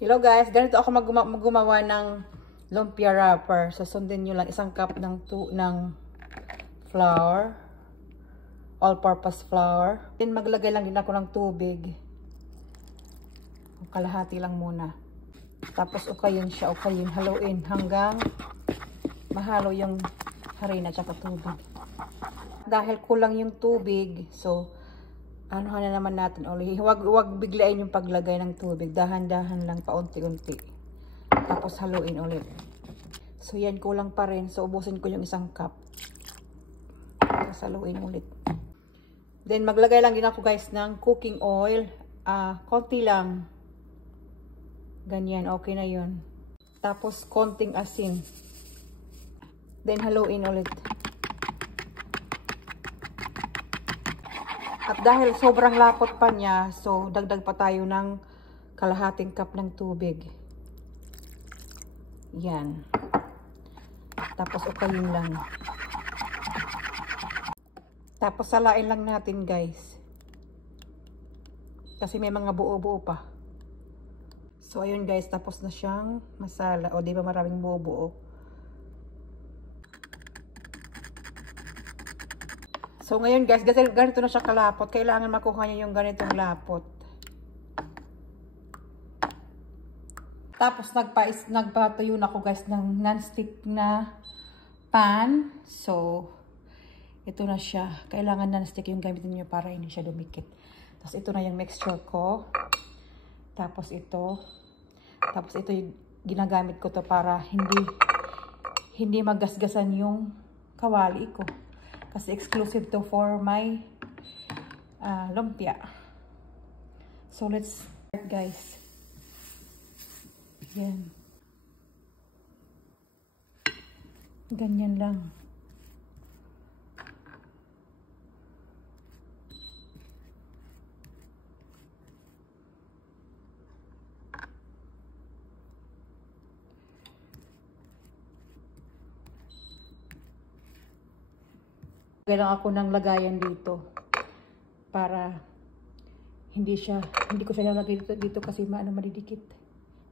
Hello guys, ganito ako gumawa ng lumpia wrapper. Susundin nyo lang isang cup ng flour, all-purpose flour. Then maglagay lang din ako ng tubig. Kalahati lang muna. Tapos ukayin siya, haluin hanggang mahalo yung harina at tubig. Dahil kulang yung tubig, so anuhan na naman natin ulit. Huwag biglain yung paglagay ng tubig. Dahan-dahan lang, paunti-unti. Tapos haluin ulit. So yan, kulang pa rin. So ubusin ko yung isang cup. Tapos haluin ulit. Then maglagay lang din ako guys ng cooking oil. Konti lang. Ganyan, okay na yun. Tapos konting asin. Then haluin ulit. At dahil sobrang lapot pa niya, so dagdag pa tayo ng kalahating cup ng tubig. Yan. Tapos ukayin lang. Tapos salain lang natin guys. Kasi may mga buo-buo pa. So ayun guys, tapos na siyang masala. O di ba maraming buo-buo? So ngayon guys, ganito na siya kalapot. Kailangan makuha niyo yung ganitong lapot. Tapos nagpatuyo na ako guys ng non-stick na pan. So ito na siya. Kailangan non-stick yung gamitin niyo para hindi siya dumikit. Tapos ito na yung mixture ko. Tapos ito yung ginagamit ko to para hindi magasgasan yung kawali ko. Kasi exclusive to for my lumpia. So let's start guys. Yan. Ganyan lang. Kailangan ako ng lagayan dito para hindi ko siya lalagay dito kasi madidikit.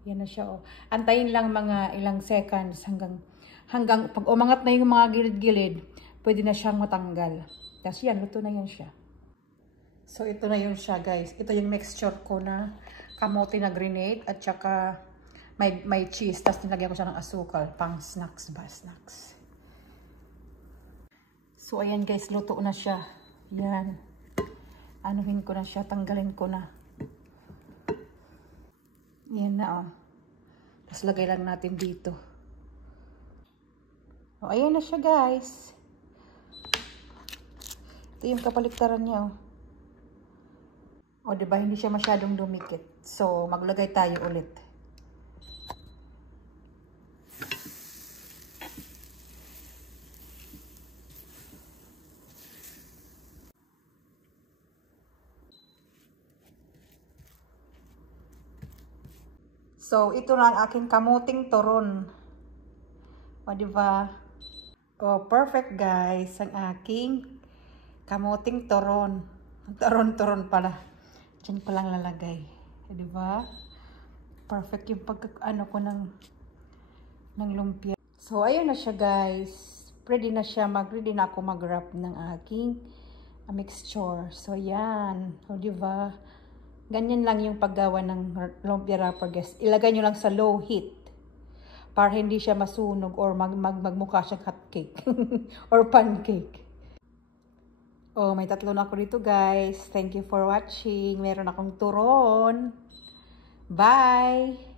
Yan na siya oh. Antayin lang mga ilang seconds hanggang pag umangat na yung mga gilid-gilid, pwede na siyang matanggal. Tapos yan, luto na yan siya. So ito na yun siya guys. Ito yung mixture ko na kamote na grenade at saka may cheese. Tapos nilagyan ko siya ng asukal pang snacks ba? Snacks. So, ayan guys, luto na siya. Yan. Anuhin ko na siya. Tanggalin ko na. Yan na, oh. Tapos, lagay lang natin dito. O, ayan na siya, guys. Ito yung kapaliktaran niya, oh. O, diba? Hindi siya masyadong dumikit. So, maglagay tayo ulit. So, ito na ang aking kamuting turon. O, diba? O, perfect guys. Ang aking kamuting turon. Turon pala. Diyan ko lang lalagay. O, diba? Perfect yung pagkakaano ko ng lumpia. So, ayun na siya guys. Ready na ako mag-wrap ng aking mixture. So, yan. O, diba? Ganyan lang yung paggawa ng lumpia wrapper guys. Ilagay nyo lang sa low heat para hindi siya masunog or magmukha siyang hotcake or pancake. Oh, may tatlo na ako dito guys. Thank you for watching. Meron akong turon. Bye!